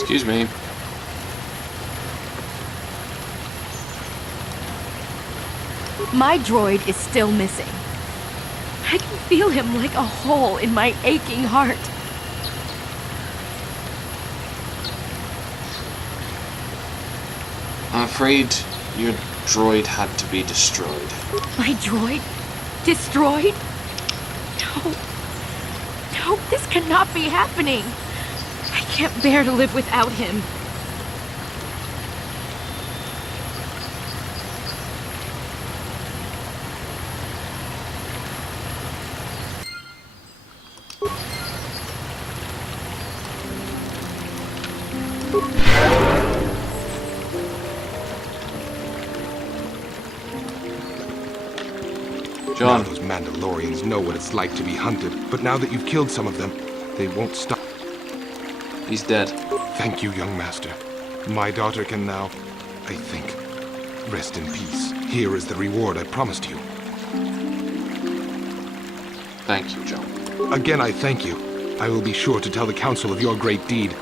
Excuse me. My droid is still missing. I can feel him like a hole in my aching heart. I'm afraid your droid had to be destroyed. My droid? Destroyed? No. No, this cannot be happening. I can't bear to live without him. John. Now those Mandalorians know what it's like to be hunted, but now that you've killed some of them, they won't stop. He's dead. Thank you, young master. My daughter can now, I think, rest in peace. Here is the reward I promised you. Thank you, John. Again, I thank you. I will be sure to tell the council of your great deed.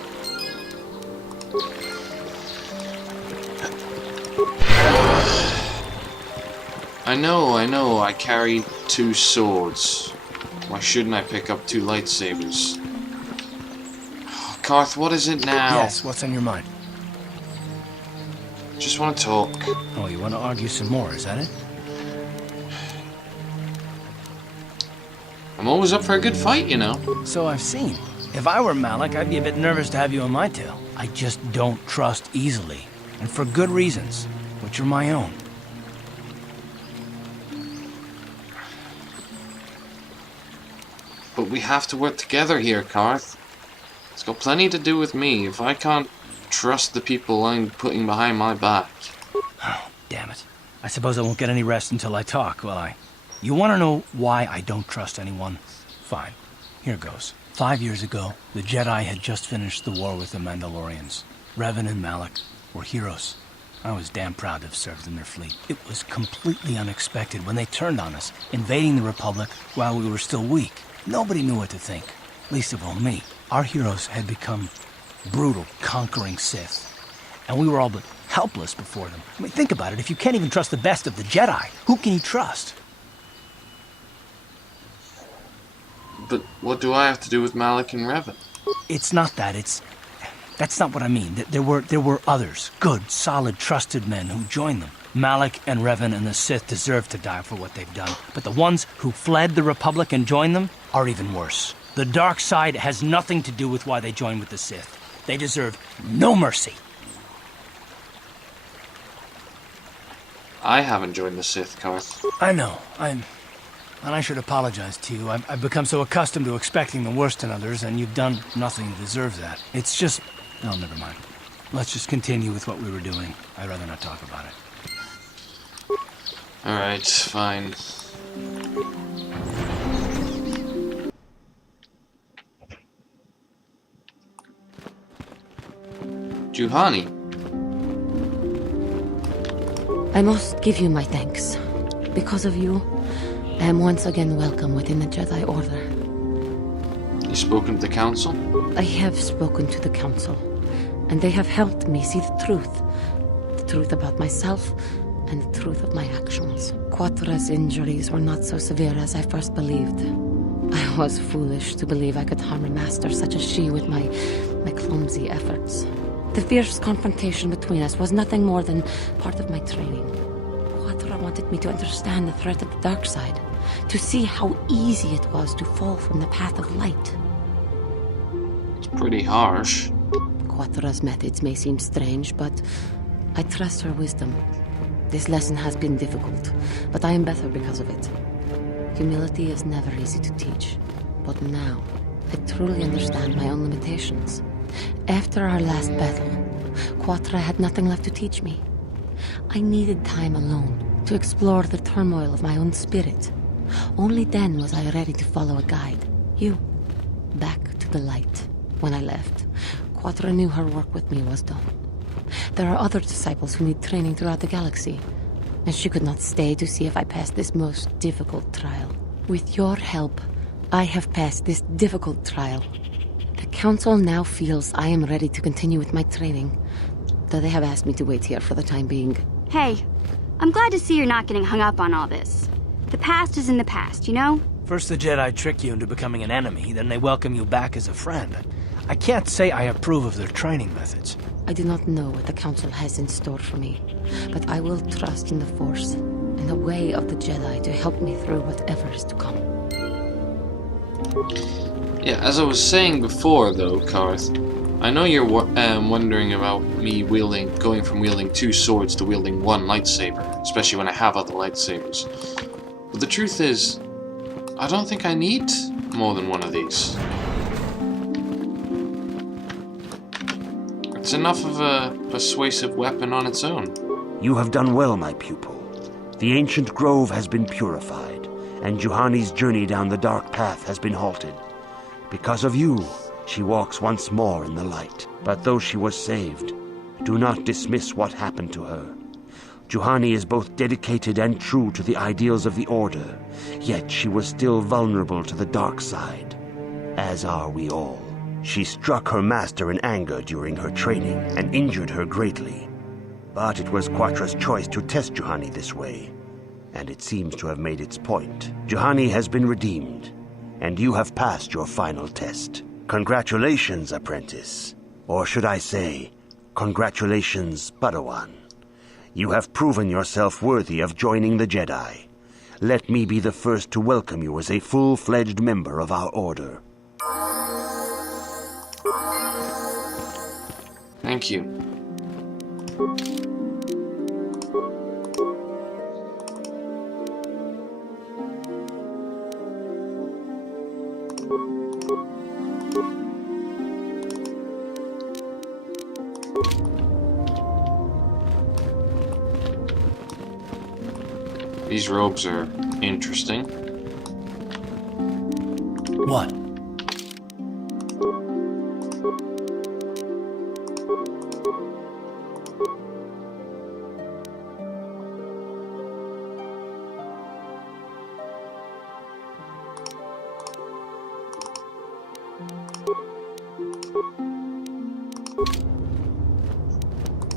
I know, I carry 2 swords. Why shouldn't I pick up 2 lightsabers? Oh, Karth, what is it now? Yes, what's on your mind? Just want to talk. Oh, you want to argue some more, is that it? I'm always up for a good fight, you know. So I've seen. If I were Malik, I'd be a bit nervous to have you on my tail. I just don't trust easily. And for good reasons, which are my own. But we have to work together here, Karth. It's got plenty to do with me if I can't trust the people I'm putting behind my back. Oh, damn it. I suppose I won't get any rest until I talk, will I? You want to know why I don't trust anyone? Fine. Here goes. 5 years ago, the Jedi had just finished the war with the Mandalorians. Revan and Malik were heroes. I was damn proud to have served in their fleet. It was completely unexpected when they turned on us, invading the Republic while we were still weak. Nobody knew what to think, least of all me. Our heroes had become brutal, conquering Sith, and we were all but helpless before them. I mean, think about it. If you can't even trust the best of the Jedi, who can you trust? But what do I have to do with Malik and Revan? It's not that. That's not what I mean. There were others, good, solid, trusted men who joined them. Malik and Revan and the Sith deserve to die for what they've done, but the ones who fled the Republic and joined them are even worse. The dark side has nothing to do with why they joined with the Sith. They deserve no mercy. I haven't joined the Sith, Karth. I know. And I should apologize to you. I've become so accustomed to expecting the worst in others, and you've done nothing to deserve that. It's just... Oh, never mind. Let's just continue with what we were doing. I'd rather not talk about it. Alright, fine. Juhani. I must give you my thanks. Because of you, I am once again welcome within the Jedi Order. You spoken to the council? I have spoken to the council, and they have helped me see the truth. The truth about myself, and the truth of my actions. Quatra's injuries were not so severe as I first believed. I was foolish to believe I could harm a master such as she with my clumsy efforts. The fierce confrontation between us was nothing more than part of my training. Quatra wanted me to understand the threat of the dark side, to see how easy it was to fall from the path of light. It's pretty harsh. Quatra's methods may seem strange, but I trust her wisdom. This lesson has been difficult, but I am better because of it. Humility is never easy to teach, but now I truly understand my own limitations. After our last battle, Quatra had nothing left to teach me. I needed time alone to explore the turmoil of my own spirit. Only then was I ready to follow a guide. You. Back to the light. When I left, Quatra knew her work with me was done. There are other disciples who need training throughout the galaxy, and she could not stay to see if I passed this most difficult trial. With your help, I have passed this difficult trial. The Council now feels I am ready to continue with my training, though they have asked me to wait here for the time being. Hey, I'm glad to see you're not getting hung up on all this. The past is in the past, you know? First the Jedi trick you into becoming an enemy, then they welcome you back as a friend. I can't say I approve of their training methods. I do not know what the Council has in store for me, but I will trust in the Force and the way of the Jedi to help me through whatever is to come. Yeah, as I was saying before, though, Karth, I know you're wondering about me going from wielding 2 swords to wielding 1 lightsaber, especially when I have other lightsabers. But the truth is, I don't think I need more than 1 of these. It's enough of a persuasive weapon on its own. You have done well, my pupil. The ancient grove has been purified, and Juhani's journey down the dark path has been halted. Because of you, she walks once more in the light. But though she was saved, do not dismiss what happened to her. Juhani is both dedicated and true to the ideals of the Order, yet she was still vulnerable to the dark side, as are we all. She struck her master in anger during her training and injured her greatly. But it was Quatra's choice to test Juhani this way, and it seems to have made its point. Juhani has been redeemed, and you have passed your final test. Congratulations, apprentice. Or should I say, congratulations, Padawan. You have proven yourself worthy of joining the Jedi. Let me be the first to welcome you as a full-fledged member of our Order. Thank you. These robes are interesting. What?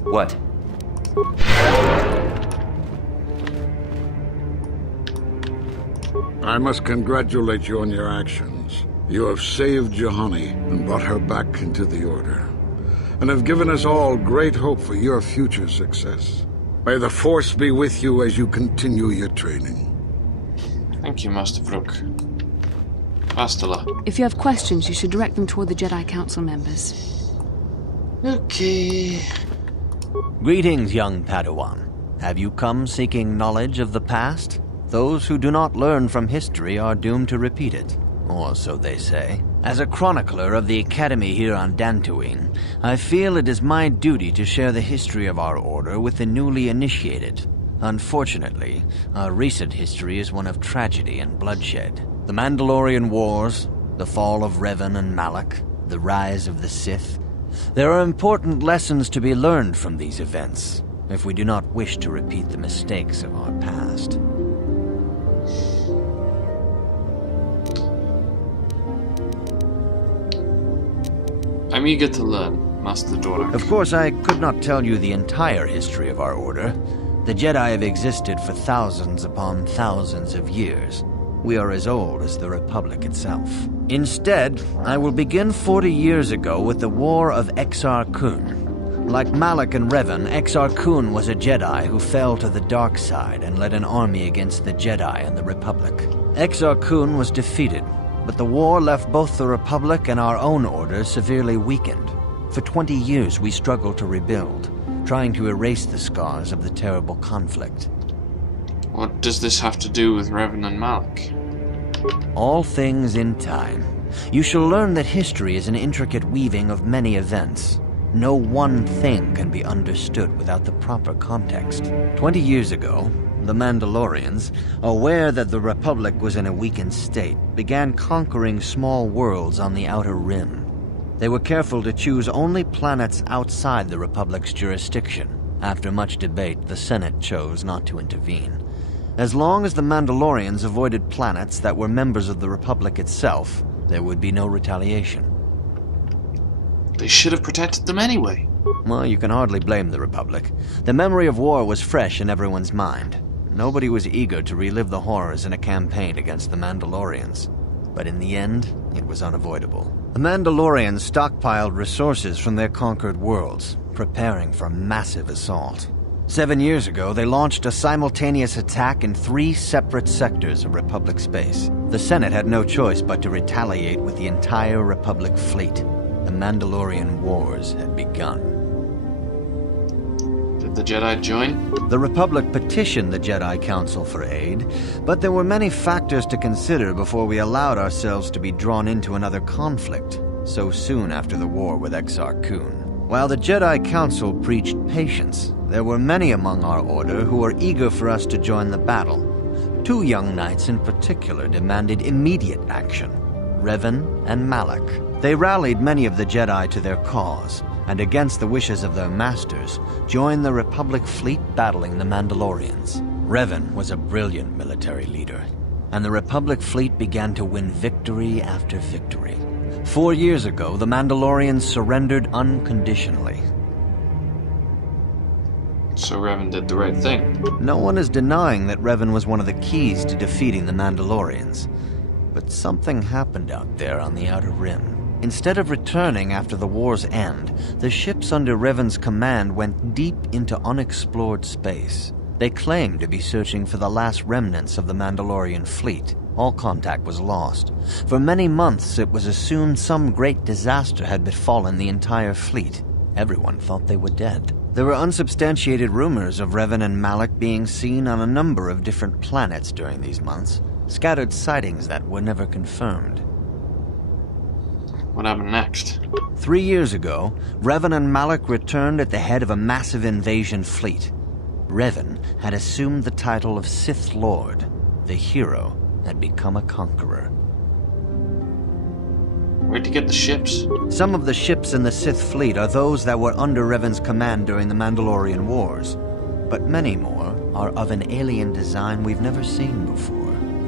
What? I must congratulate you on your actions. You have saved Juhani and brought her back into the Order, and have given us all great hope for your future success. May the Force be with you as you continue your training. Thank you, Master Vrook. Bastila. If you have questions, you should direct them toward the Jedi Council members. Okay. Greetings, young Padawan. Have you come seeking knowledge of the past? Those who do not learn from history are doomed to repeat it, or so they say. As a chronicler of the Academy here on Dantooine, I feel it is my duty to share the history of our Order with the newly initiated. Unfortunately, our recent history is one of tragedy and bloodshed. The Mandalorian Wars, the fall of Revan and Malak, the rise of the Sith. There are important lessons to be learned from these events, if we do not wish to repeat the mistakes of our past. I'm eager to learn, Master Dorak. Of course, I could not tell you the entire history of our Order. The Jedi have existed for thousands upon thousands of years. We are as old as the Republic itself. Instead, I will begin 40 years ago with the War of Exar Kun. Like Malak and Revan, Exar Kun was a Jedi who fell to the dark side and led an army against the Jedi and the Republic. Exar Kun was defeated, but the war left both the Republic and our own Order severely weakened. For 20 years we struggled to rebuild, trying to erase the scars of the terrible conflict. What does this have to do with Revan and Malak? All things in time. You shall learn that history is an intricate weaving of many events. No one thing can be understood without the proper context. 20 years ago, the Mandalorians, aware that the Republic was in a weakened state, began conquering small worlds on the Outer Rim. They were careful to choose only planets outside the Republic's jurisdiction. After much debate, the Senate chose not to intervene. As long as the Mandalorians avoided planets that were members of the Republic itself, there would be no retaliation. They should have protected them anyway. Well, you can hardly blame the Republic. The memory of war was fresh in everyone's mind. Nobody was eager to relive the horrors in a campaign against the Mandalorians. But in the end, it was unavoidable. The Mandalorians stockpiled resources from their conquered worlds, preparing for a massive assault. 7 years ago, they launched a simultaneous attack in 3 separate sectors of Republic space. The Senate had no choice but to retaliate with the entire Republic fleet. The Mandalorian Wars had begun. Did the Jedi join? The Republic petitioned the Jedi Council for aid, but there were many factors to consider before we allowed ourselves to be drawn into another conflict, so soon after the war with Exar Kun. While the Jedi Council preached patience, there were many among our order who were eager for us to join the battle. 2 young knights in particular demanded immediate action, Revan and Malak. They rallied many of the Jedi to their cause, and against the wishes of their masters, joined the Republic fleet battling the Mandalorians. Revan was a brilliant military leader, and the Republic fleet began to win victory after victory. 4 years ago, the Mandalorians surrendered unconditionally. So Revan did the right thing. No one is denying that Revan was one of the keys to defeating the Mandalorians. But something happened out there on the Outer Rim. Instead of returning after the war's end, the ships under Revan's command went deep into unexplored space. They claimed to be searching for the last remnants of the Mandalorian fleet. All contact was lost. For many months, it was assumed some great disaster had befallen the entire fleet. Everyone thought they were dead. There were unsubstantiated rumors of Revan and Malak being seen on a number of different planets during these months, scattered sightings that were never confirmed. What happened next? 3 years ago, Revan and Malak returned at the head of a massive invasion fleet. Revan had assumed the title of Sith Lord. The hero had become a conqueror. Where'd you get the ships? Some of the ships in the Sith fleet are those that were under Revan's command during the Mandalorian Wars, but many more are of an alien design we've never seen before.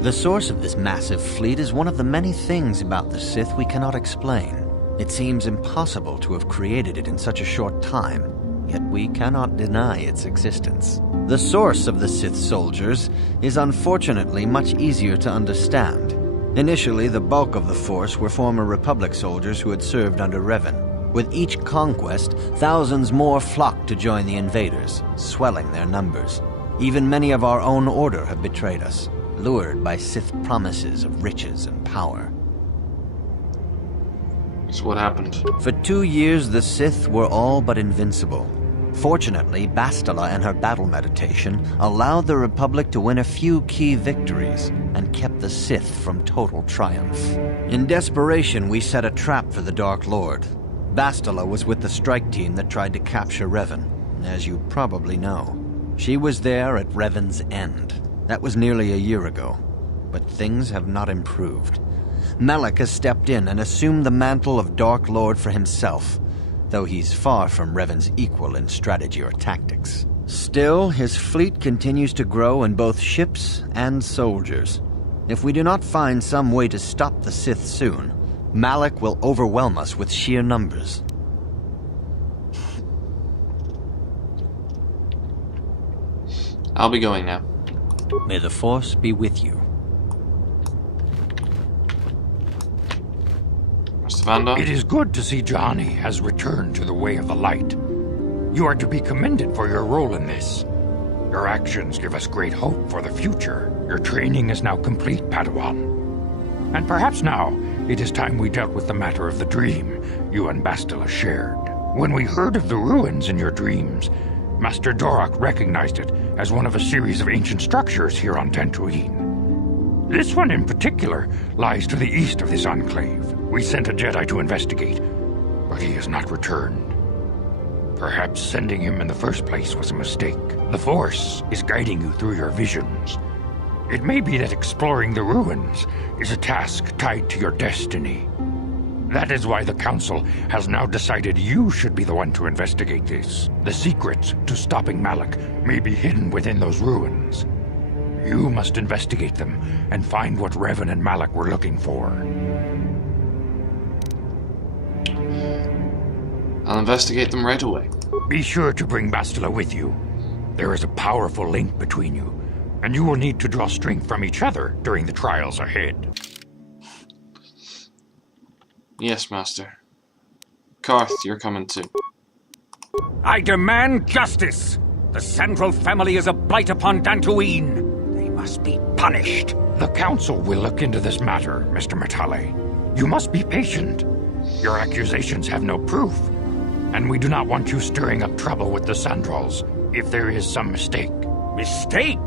The source of this massive fleet is one of the many things about the Sith we cannot explain. It seems impossible to have created it in such a short time, yet we cannot deny its existence. The source of the Sith soldiers is unfortunately much easier to understand. Initially, the bulk of the force were former Republic soldiers who had served under Revan. With each conquest, thousands more flocked to join the invaders, swelling their numbers. Even many of our own order have betrayed us, lured by Sith promises of riches and power. So what happened? For 2 years, the Sith were all but invincible. Fortunately, Bastila and her battle meditation allowed the Republic to win a few key victories and kept the Sith from total triumph. In desperation, we set a trap for the Dark Lord. Bastila was with the strike team that tried to capture Revan, as you probably know. She was there at Revan's end. That was nearly a year ago, but things have not improved. Malak has stepped in and assumed the mantle of Dark Lord for himself, though he's far from Revan's equal in strategy or tactics. Still, his fleet continues to grow in both ships and soldiers. If we do not find some way to stop the Sith soon, Malak will overwhelm us with sheer numbers. I'll be going now. May the Force be with you. Mr. Vandal? It is good to see Johnny has returned to the way of the light. You are to be commended for your role in this. Your actions give us great hope for the future. Your training is now complete, Padawan. And perhaps now, it is time we dealt with the matter of the dream you and Bastila shared. When we heard of the ruins in your dreams, Master Dorak recognized it as one of a series of ancient structures here on Tatooine. This one in particular lies to the east of this enclave. We sent a Jedi to investigate, but he has not returned. Perhaps sending him in the first place was a mistake. The Force is guiding you through your visions. It may be that exploring the ruins is a task tied to your destiny. That is why the Council has now decided you should be the one to investigate this. The secrets to stopping Malak may be hidden within those ruins. You must investigate them and find what Revan and Malak were looking for. I'll investigate them right away. Be sure to bring Bastila with you. There is a powerful link between you, and you will need to draw strength from each other during the trials ahead. Yes, Master. Karth, you're coming too. I demand justice! The Central family is a blight upon Dantooine. They must be punished. The Council will look into this matter, Mr. Matale. You must be patient. Your accusations have no proof, and we do not want you stirring up trouble with the Sandrals if there is some mistake. Mistake?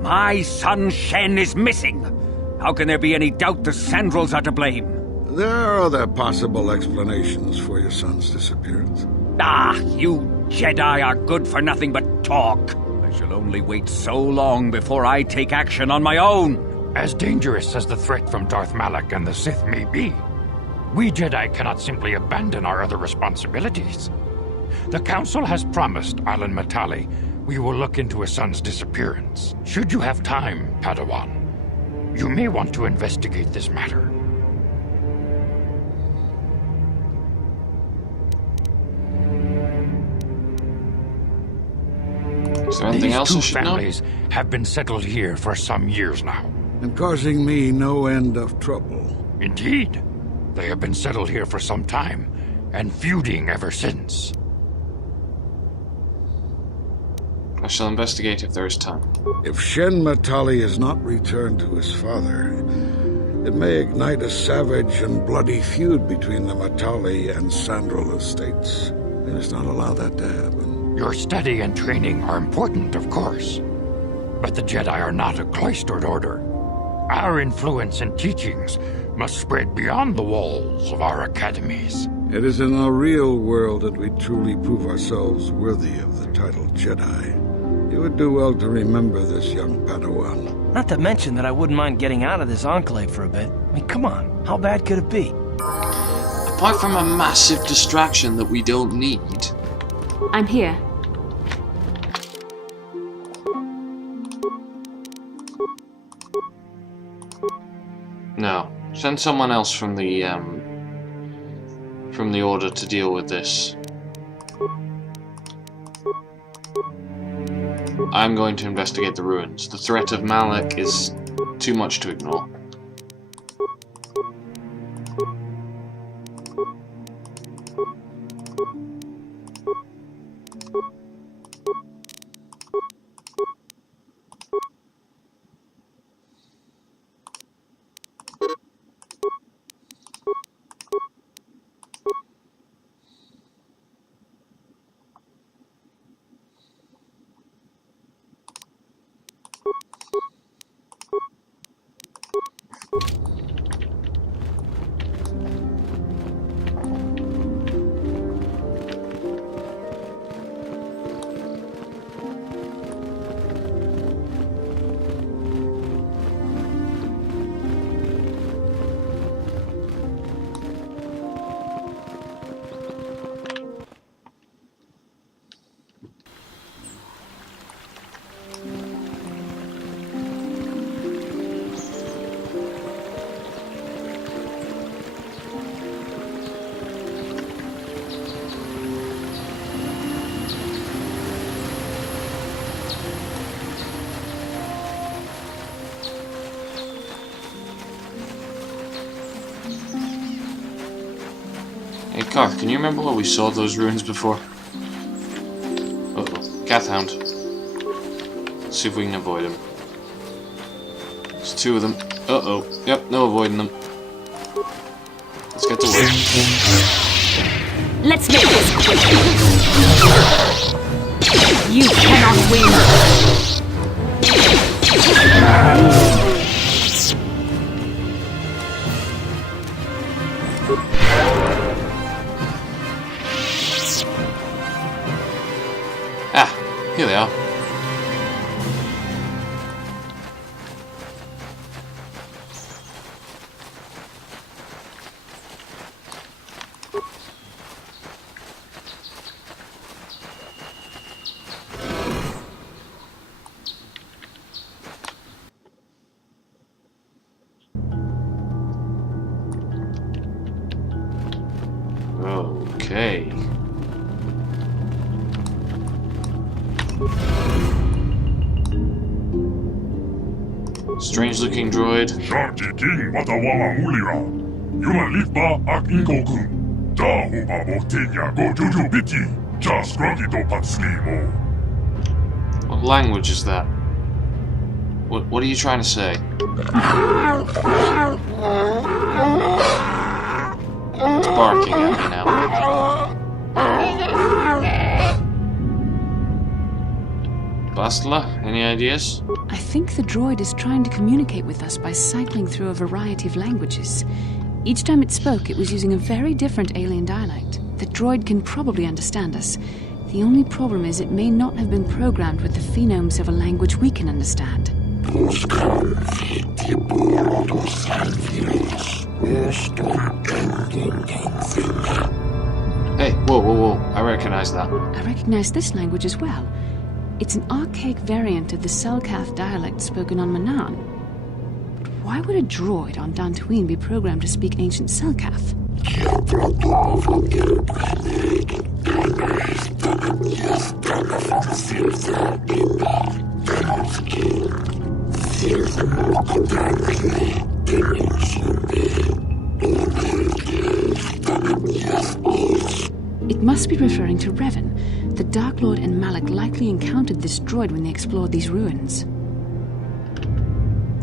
My son Shen is missing. How can there be any doubt the Sandrals are to blame? There are other possible explanations for your son's disappearance. Ah, you Jedi are good for nothing but talk. I shall only wait so long before I take action on my own. As dangerous as the threat from Darth Malak and the Sith may be, we Jedi cannot simply abandon our other responsibilities. The Council has promised Alan Matale we will look into his son's disappearance. Should you have time, Padawan, you may want to investigate this matter. Is there anything else I These two should know? families have been settled here for some years now. And causing me no end of trouble. Indeed. They have been settled here for some time, and feuding ever since. I shall investigate if there is time. If Shen Matale is not returned to his father, it may ignite a savage and bloody feud between the Matale and Sandral estates. We must not allow that to happen. Your study and training are important, of course. But the Jedi are not a cloistered order. Our influence and teachings must spread beyond the walls of our academies. It is in the real world that we truly prove ourselves worthy of the title Jedi. You would do well to remember this, young Padawan. Not to mention that I wouldn't mind getting out of this enclave for a bit. I mean, come on, how bad could it be? Apart from a massive distraction that we don't need. I'm here. No. Send someone else from the Order to deal with this. I'm going to investigate the ruins. The threat of Malak is too much to ignore. Hey Karth, can you remember where we saw those ruins before? Uh-oh, Cathound. Let's see if we can avoid him. There's two of them. Uh-oh. Yep, no avoiding them. Let's get to work. Let's make this quick. You cannot win. Ah, here they are. Okay. Strange looking droid. Sharji King Watawama Mulira. Yuma Lipa Ak Inkokun. Da Huba Botinya Go Juju Biti. Just Groggy Do Patslimo. What language is that? What are you trying to say? It's barking at me now. Bastila, any ideas? I think the droid is trying to communicate with us by cycling through a variety of languages. Each time it spoke, it was using a very different alien dialect. The droid can probably understand us. The only problem is it may not have been programmed with the phonemes of a language we can understand. Hey, whoa. I recognize that. I recognize this language as well. It's an archaic variant of the Selkath dialect spoken on Manan. But why would a droid on Dantooine be programmed to speak ancient Selkath? It must be referring to Revan. The Dark Lord and Malak likely encountered this droid when they explored these ruins.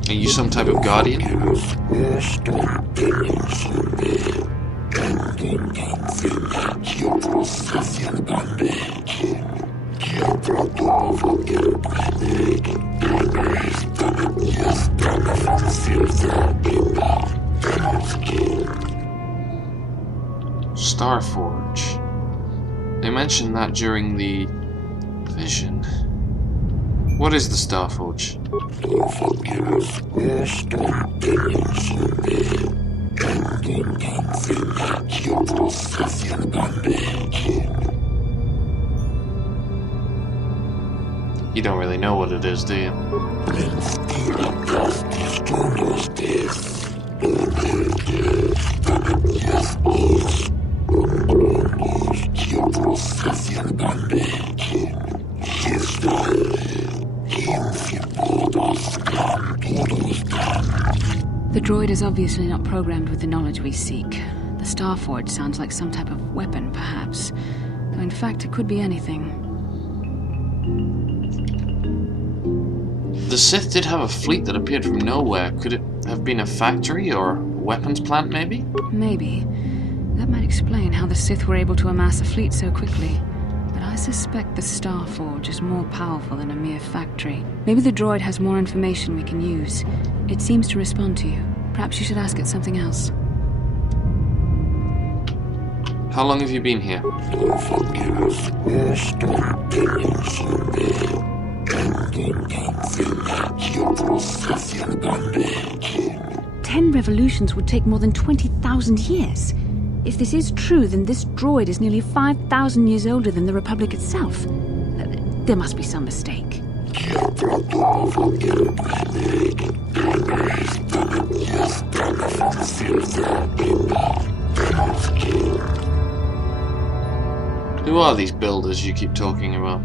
Are you some type of guardian? Starforge. They mentioned that during the vision. What is the Starforge? You don't really know what it is, do you? The droid is obviously not programmed with the knowledge we seek. The Starforge sounds like some type of weapon, perhaps. Though in fact it could be anything. The Sith did have a fleet that appeared from nowhere. Could it have been a factory or a weapons plant, maybe? Maybe. That might explain how the Sith were able to amass a fleet so quickly. But I suspect the Starforge is more powerful than a mere factory. Maybe the droid has more information we can use. It seems to respond to you. Perhaps you should ask it something else. How long have you been here? 10 revolutions would take more than 20,000 years. If this is true, then this droid is nearly 5,000 years older than the Republic itself. There must be some mistake. Who are these builders you keep talking about?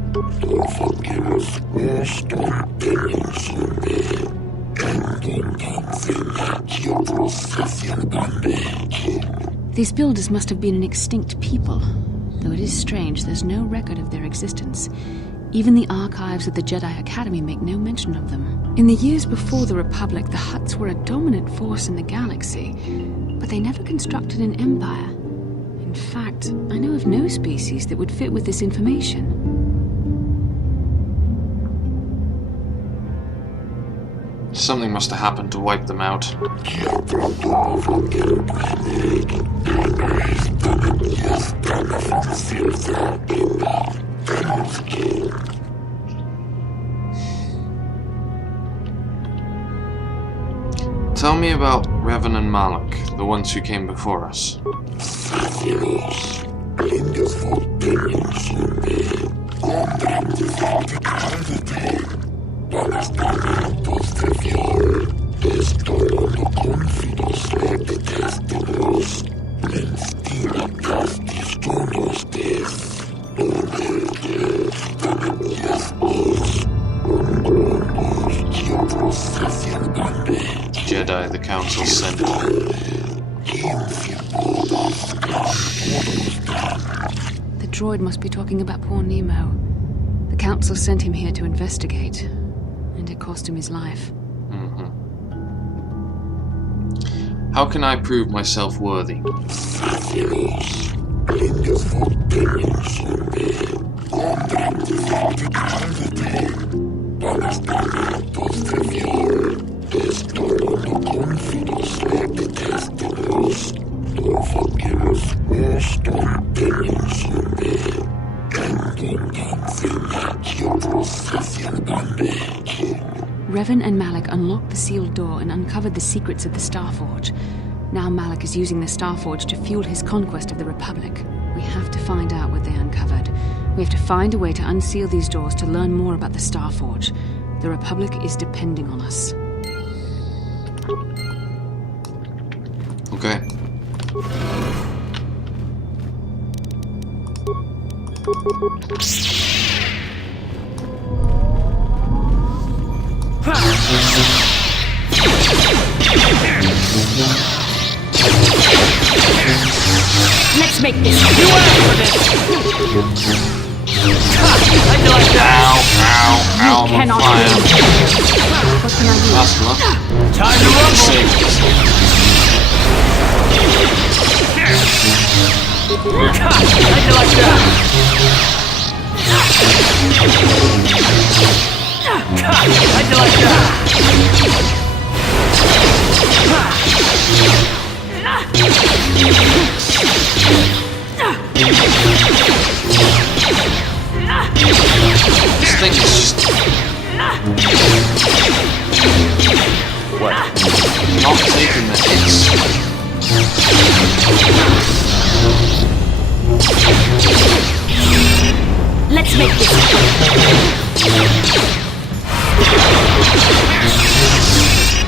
These builders must have been an extinct people. Though it is strange, there's no record of their existence. Even the archives of the Jedi Academy make no mention of them. In the years before the Republic, the Hutts were a dominant force in the galaxy, but they never constructed an empire. In fact, I know of no species that would fit with this information. Something must have happened to wipe them out. Tell me about Revan and Malak, the ones who came before us. Council sent me. The droid must be talking about poor Nemo. The Council sent him here to investigate, and it cost him his life. How can I prove myself worthy? Revan and Malak unlocked the sealed door and uncovered the secrets of the Starforge. Now Malak is using the Starforge to fuel his conquest of the Republic. We have to find out what they uncovered. We have to find a way to unseal these doors to learn more about the Starforge. The Republic is depending on us. Okay. Let's make this. You asked for this! How'd you like that? Ow, I'm on cannot fire. win. What can I do? Bastila. Time to rumble! Save us. How'd you like that? How'd you like that? This thing is just... What? Not taking the hits. Let's make this.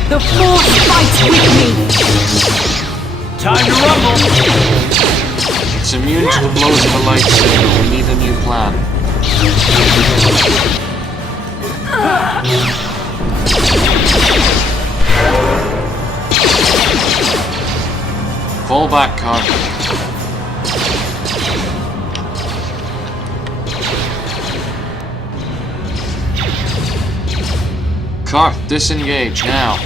The Force fights with me. Time to rumble! It's immune to the blows of a lightsaber. We need a new plan. Fall back, Carth. Carth, disengage now.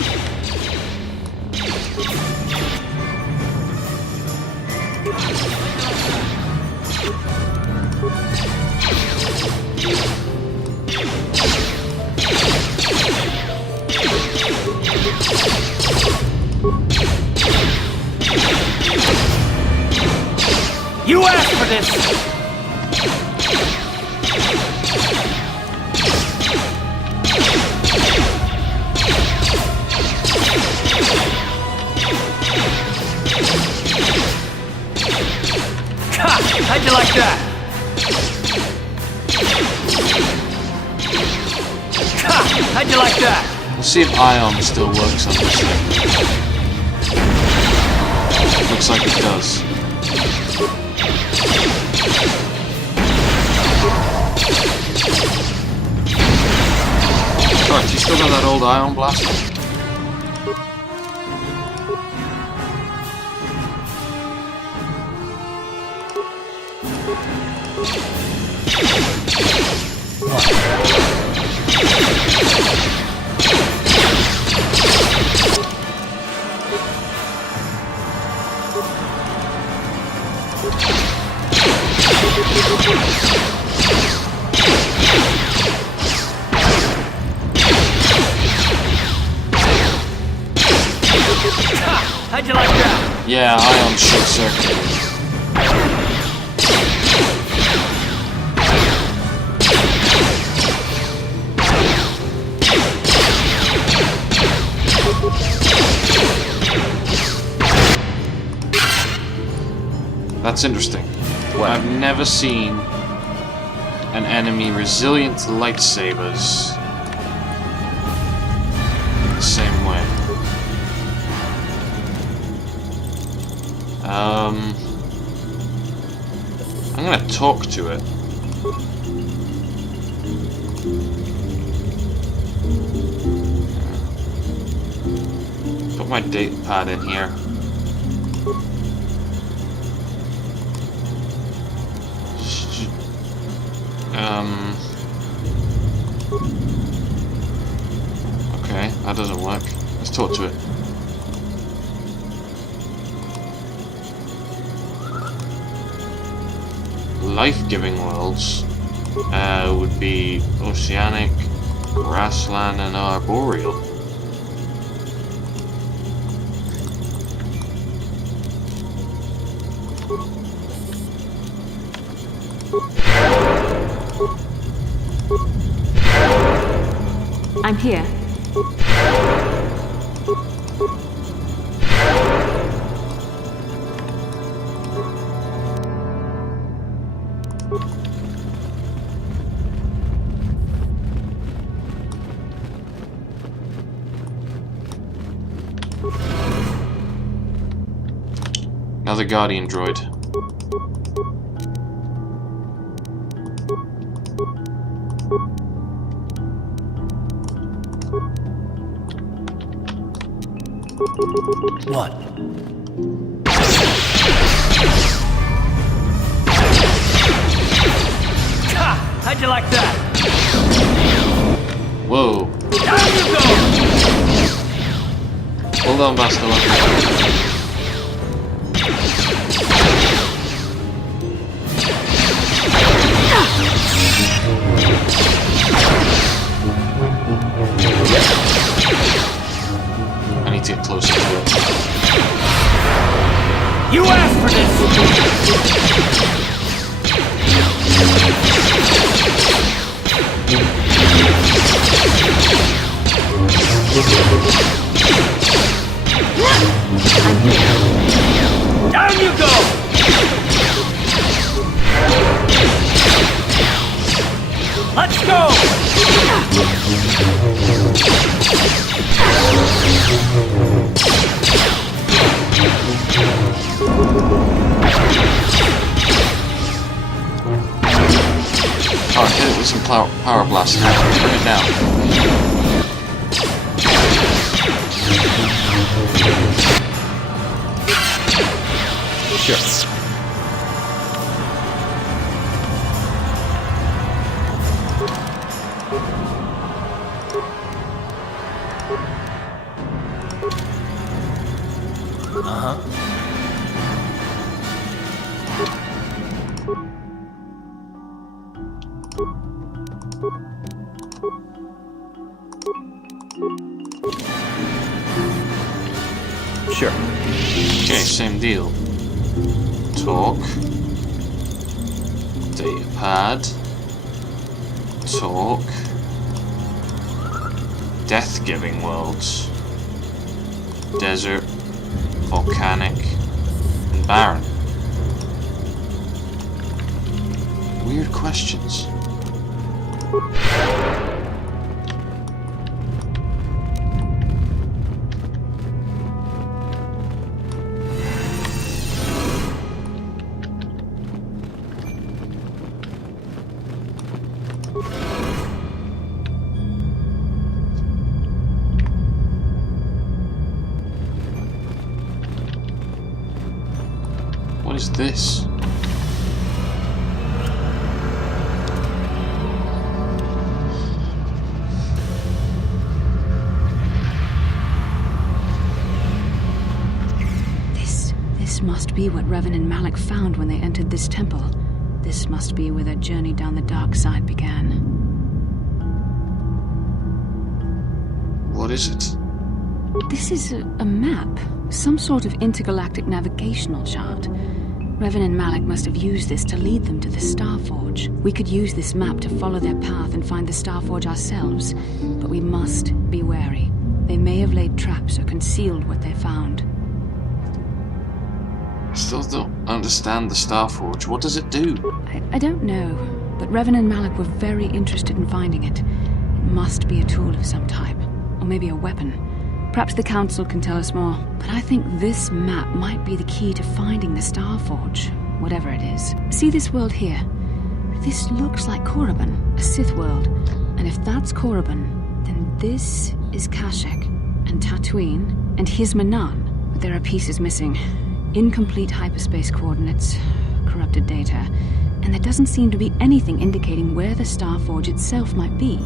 You asked for this! How'd you like that? How'd you like that? We'll see if Ion still works on this thing. Looks like it does. Carth, you still got that old Ion blaster? How'd you like that? Yeah, Ion short circuit. That's interesting. What? I've never seen an enemy resilient to lightsabers the same way. I'm gonna talk to it. But my data pad in here. Okay, that doesn't work. Let's talk to it. Life-giving worlds would be oceanic, grassland, and arboreal. I'm here. Another Guardian droid. What? Ha! How'd you like that? Whoa. Down you go! Hold on, Bastila. I need to get closer to it. You asked for this! Down you go! Let's go! Alright, hit it with some power blast now. Bring it down. Sure. Sure. Okay, same deal. Talk. Data pad. Talk. Death-giving worlds. Desert. Volcanic. And barren. Weird questions. What is this? This must be what Revan and Malak found when they entered this temple. This must be where their journey down the dark side began. What is it? This is a map. Some sort of intergalactic navigational chart. Revan and Malak must have used this to lead them to the Starforge. We could use this map to follow their path and find the Starforge ourselves, but we must be wary. They may have laid traps or concealed what they found. I still don't understand the Starforge. What does it do? I don't know, but Revan and Malak were very interested in finding it. It must be a tool of some type, or maybe a weapon. Perhaps the Council can tell us more, but I think this map might be the key to finding the Starforge, whatever it is. See this world here? This looks like Korriban, a Sith world. And if that's Korriban, then this is Kashyyyk, and Tatooine, And here's Manan, but there are pieces missing. Incomplete hyperspace coordinates, corrupted data, and there doesn't seem to be anything indicating where the Starforge itself might be.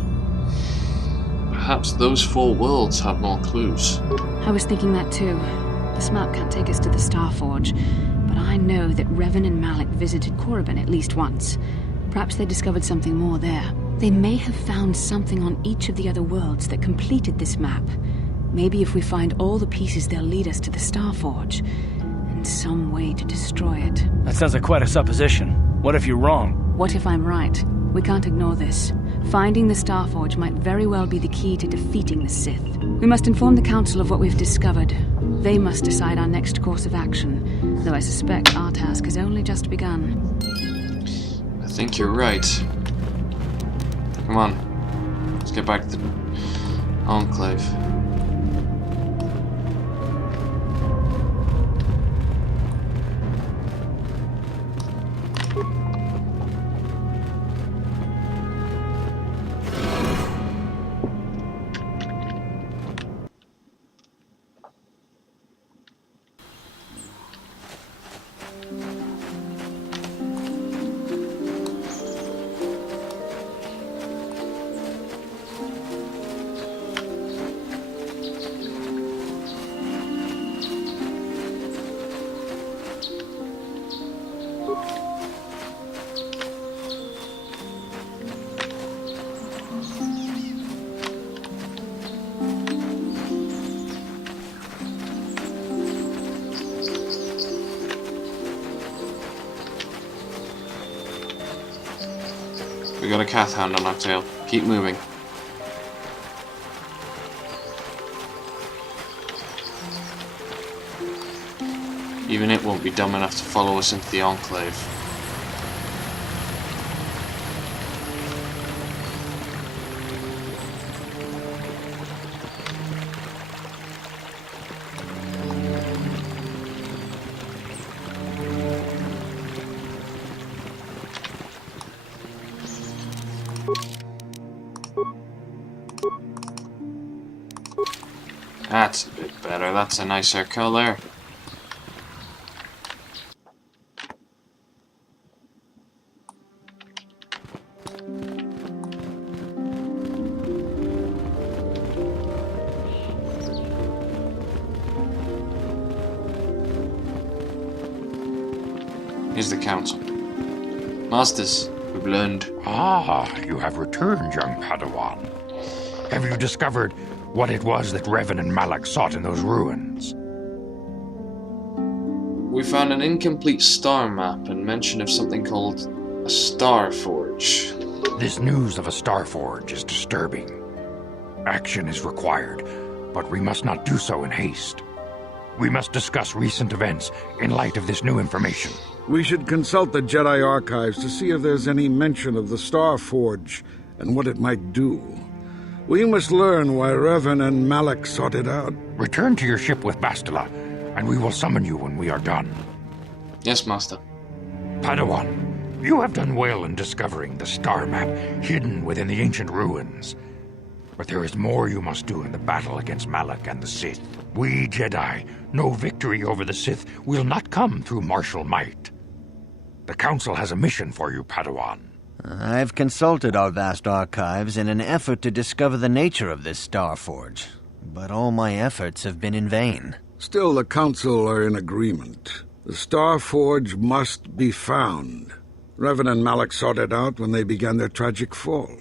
Perhaps those 4 worlds have more clues. I was thinking that too. This map can't take us to the Starforge, but I know that Revan and Malak visited Korriban at least once. Perhaps they discovered something more there. They may have found something on each of the other worlds that completed this map. Maybe if we find all the pieces, they'll lead us to the Starforge, and some way to destroy it. That sounds like quite a supposition. What if you're wrong? What if I'm right? We can't ignore this. Finding the Starforge might very well be the key to defeating the Sith. We must inform the Council of what we've discovered. They must decide our next course of action, though I suspect our task has only just begun. I think you're right. Come on. Let's get back to the Enclave. We got a Cath Hound on our tail. Keep moving. Even it won't be dumb enough to follow us into the Enclave. That's a bit better. That's a nicer color. Here's the council. Masters, we've learned. Ah, you have returned, young Padawan. Have you discovered what it was that Revan and Malak sought in those ruins? We found an incomplete star map and mention of something called a Starforge. This news of a Starforge is disturbing. Action is required, but we must not do so in haste. We must discuss recent events in light of this new information. We should consult the Jedi archives to see if there's any mention of the Starforge and what it might do. We must learn why Revan and Malak sought it out. Return to your ship with Bastila, and we will summon you when we are done. Yes, Master. Padawan, you have done well in discovering the star map hidden within the ancient ruins. But there is more you must do in the battle against Malak and the Sith. We Jedi know victory over the Sith will not come through martial might. The Council has a mission for you, Padawan. I've consulted our vast archives in an effort to discover the nature of this Starforge, but all my efforts have been in vain. Still, the Council are in agreement. The Starforge must be found. Revan and Malak sought it out when they began their tragic fall.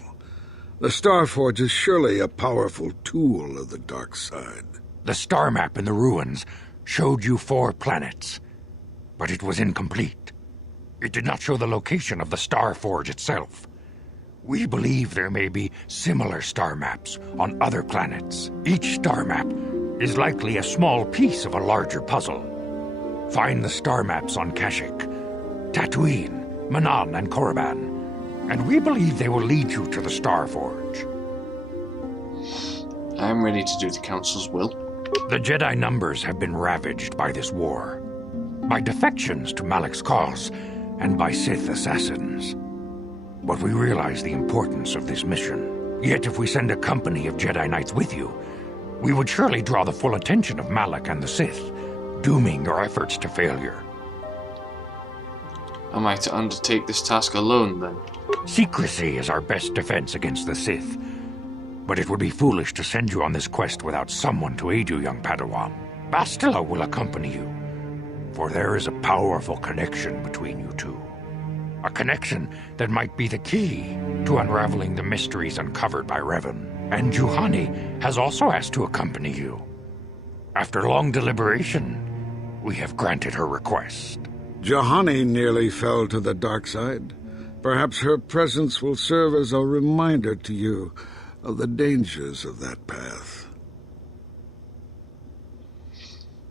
The Starforge is surely a powerful tool of the dark side. The star map in the ruins showed you 4 planets, but it was incomplete. It did not show the location of the Starforge itself. We believe there may be similar star maps on other planets. Each star map is likely a small piece of a larger puzzle. Find the star maps on Kashyyyk, Tatooine, Manan, and Korriban, and we believe they will lead you to the Starforge. I'm ready to do the Council's will. The Jedi numbers have been ravaged by this war, by defections to Malak's cause, and by Sith assassins. But we realize the importance of this mission. Yet if we send a company of Jedi Knights with you, We would surely draw the full attention of Malak and the Sith, dooming your efforts to failure. Am I to undertake this task alone, then? Secrecy is our best defense against the Sith. But it would be foolish to send you on this quest without someone to aid you, young Padawan. Bastila will accompany you, for there is a powerful connection between you two. A connection that might be the key to unraveling the mysteries uncovered by Revan. And Juhani has also asked to accompany you. After long deliberation, we have granted her request. Juhani nearly fell to the dark side. Perhaps her presence will serve as a reminder to you of the dangers of that path.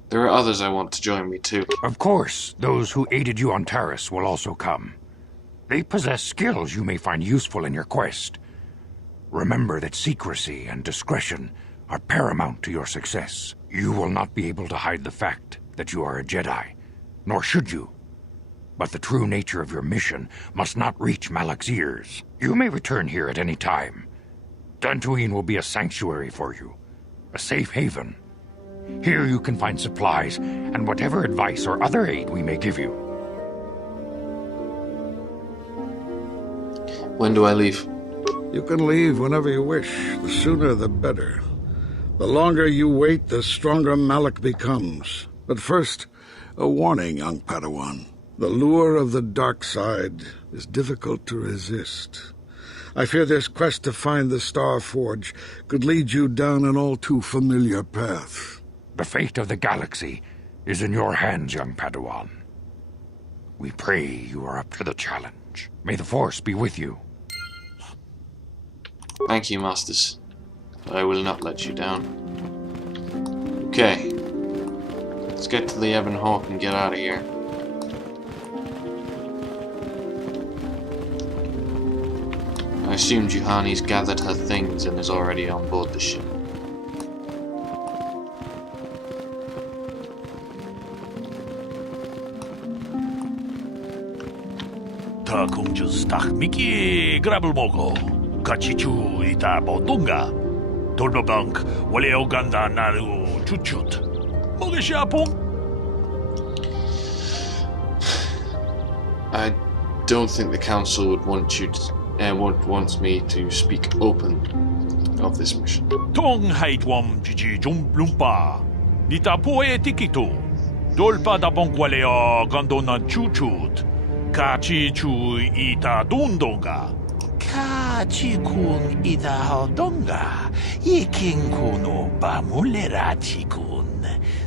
There are others I want to join me too. Of course, those who aided you on Taris will also come. They possess skills you may find useful in your quest. Remember that secrecy and discretion are paramount to your success. You will not be able to hide the fact that you are a Jedi, nor should you. But the true nature of your mission must not reach Malak's ears. You may return here at any time. Dantooine will be a sanctuary for you, a safe haven. Here you can find supplies and whatever advice or other aid we may give you. When do I leave? You can leave whenever you wish. The sooner the better. The longer you wait, the stronger Malak becomes. But first, a warning, young Padawan. The lure of the dark side is difficult to resist. I fear this quest to find the Star Forge could lead you down an all too familiar path. The fate of the galaxy is in your hands, young Padawan. We pray you are up to the challenge. May the Force be with you. Thank you, Masters. I will not let you down. Okay. Let's get to the Ebon Hawk and get out of here. I assume Juhani's gathered her things and is already on board the ship. 다 공주 스탁 미끼 그랍을 먹고 같이 주이다 보던가 돌벼방크 원래요 간다 나르고 주춧 먹으시 아퐁. I don't think the council would want you to, wants me to speak open of this mission. 통하이트웜 지지 좀 룸바 니타 포에 티키토 돌바다 봉과레어 간도나 주춧 같이 주이다 돈동가 같이 군 이다 하던가 이킹쿠노 바물레라 치군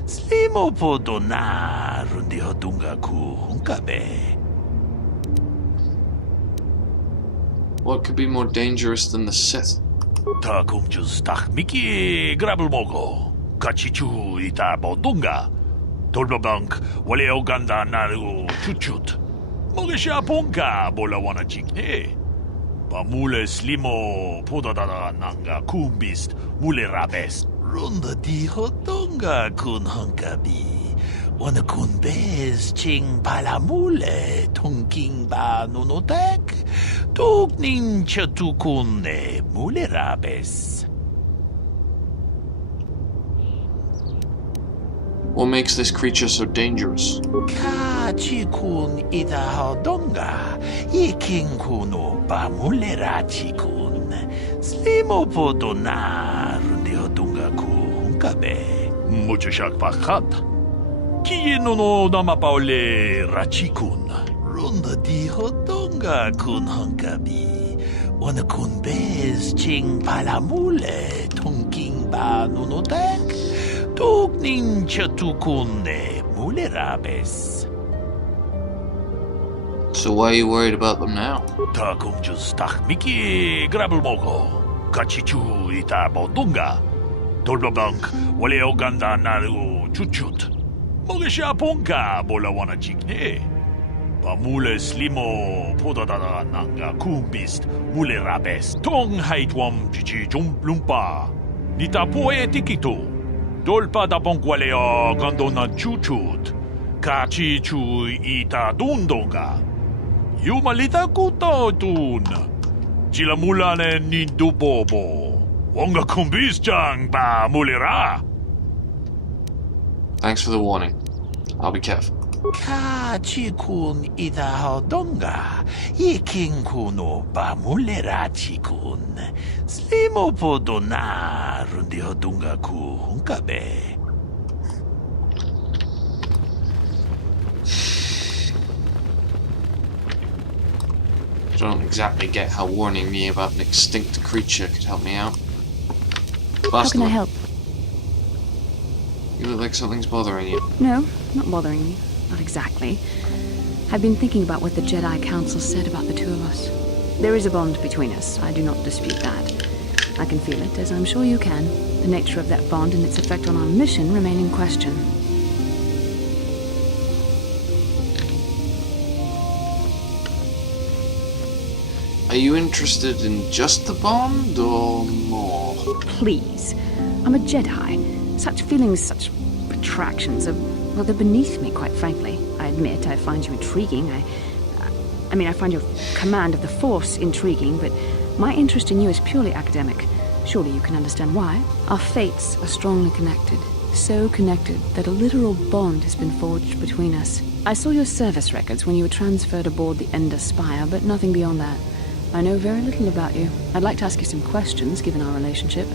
슬리모포도 나룬디 하던가 쿠hunkabe. What could be more dangerous than the Sith? 다 공주 스탁 미끼 그랍을 먹고 같이 주이다 보던가 돌벼방크 원래요 간다 나르고 주춧 먹으시 아폰가 몰라와나 찍네 바물레 슬리모 포다다다 난가 쿰비스트 물레라베스 론더 디호던가 군헝가비 오늘 군베스 칭 발라물레 통킹바 노노텍 뚝닌 쳐투군네 물레라베스. What makes this creature so dangerous? 카치군 이다 하던가 이킹군노 바물레라치군 슬리모포도 나룬디 하던가 쿠hunkabe. 무주샥 바깥 기노노 나마파올레 라치군 론더 디호던가 군헝가비 오늘 군베스 칭 발라물레 통킹바 노노텍 뚝닌 쳐투군네 물레라베스. So why are you worried about them now? 다 공주 스탁 미끼 그랍을 먹고 같이 주이다 보던가 돌벼방크 원래요 간다 나르고 주춧 먹으시 아폰가 몰라와나 찍네 바물레 슬리모 포다다다 난가 쿰비스트 물레라베스 통하이트웜 지지 좀 룸바 니타 포에 티키토 돌바다 봉과레어 간도나 주춧 같이 주이다 돈동가 유말리다 꾸떠둔 지라물라네 닌두보보 Wonga kumbisjang ba mulira. Thanks for the warning. I'll be careful. Ka chikun ita hodonga. Yiking kuno ba mulira chikun. Slimo podona rundi hodunga ku hunkabe. I don't exactly get how warning me about an extinct creature could help me out. How can I help? You look like something's bothering you. No, not bothering me. Not exactly. I've been thinking about what the Jedi Council said about the two of us. There is a bond between us. I do not dispute that. I can feel it, as I'm sure you can. The nature of that bond and its effect on our mission remain in question. Are you interested in just the bond, or more? Please. I'm a Jedi. Such feelings, such attractions are, well, they're beneath me, quite frankly. I admit I find you intriguing. I find your command of the Force intriguing, but my interest in you is purely academic. Surely you can understand why. Our fates are strongly connected. So connected that a literal bond has been forged between us. I saw your service records when you were transferred aboard the Ender Spire, but nothing beyond that. I know very little about you. I'd like to ask you some questions, given our relationship.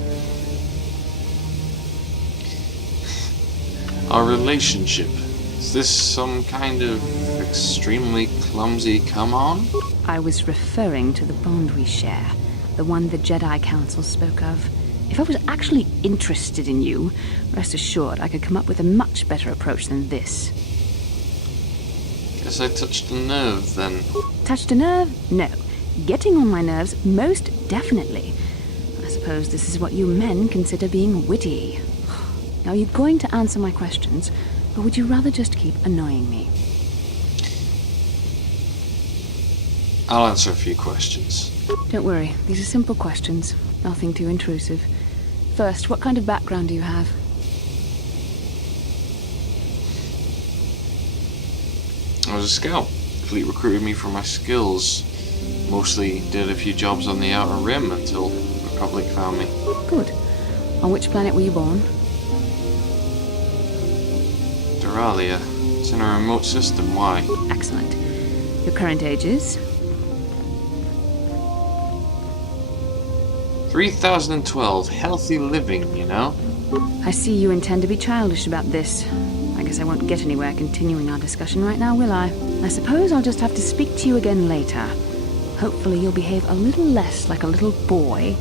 Our relationship? Is this some kind of extremely clumsy come-on? I was referring to the bond we share. The one the Jedi Council spoke of. If I was actually interested in you, rest assured I could come up with a much better approach than this. Guess I touched a nerve, then. Touched a nerve? No. Getting on my nerves, most definitely. I suppose this is what you men consider being witty. Now, you're going to answer my questions, or would you rather just keep annoying me? I'll answer a few questions. Don't worry, these are simple questions. Nothing too intrusive. First, what kind of background do you have? I was a scout. The fleet recruited me for my skills. Mostly did a few jobs on the Outer Rim until the Republic found me. Good. On which planet were you born? Duralia. It's in a remote system. Why? Excellent. Your current age is? 3012. Healthy living, you know? I see you intend to be childish about this. I guess I won't get anywhere continuing our discussion right now, will I? I suppose I'll just have to speak to you again later. Hopefully you'll behave a little less like a little boy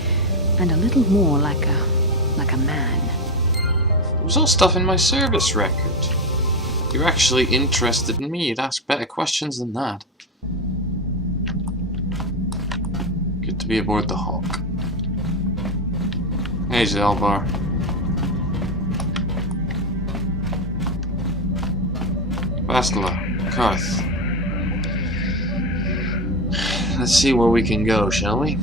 and a little more like a man. There was all stuff in my service record. If you're actually interested in me, you'd ask better questions than that. Good to be aboard the Hawk. Hey, Zelbar. Bastila, Karth. Let's see where we can go, shall we?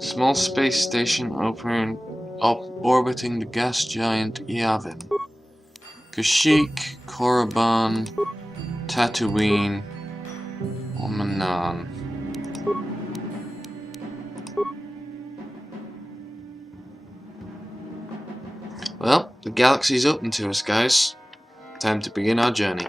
Small space station orbiting the gas giant Yavin. Kashyyyk, Korriban, Tatooine, Omanan. Well, the galaxy's open to us, guys. Time to begin our journey.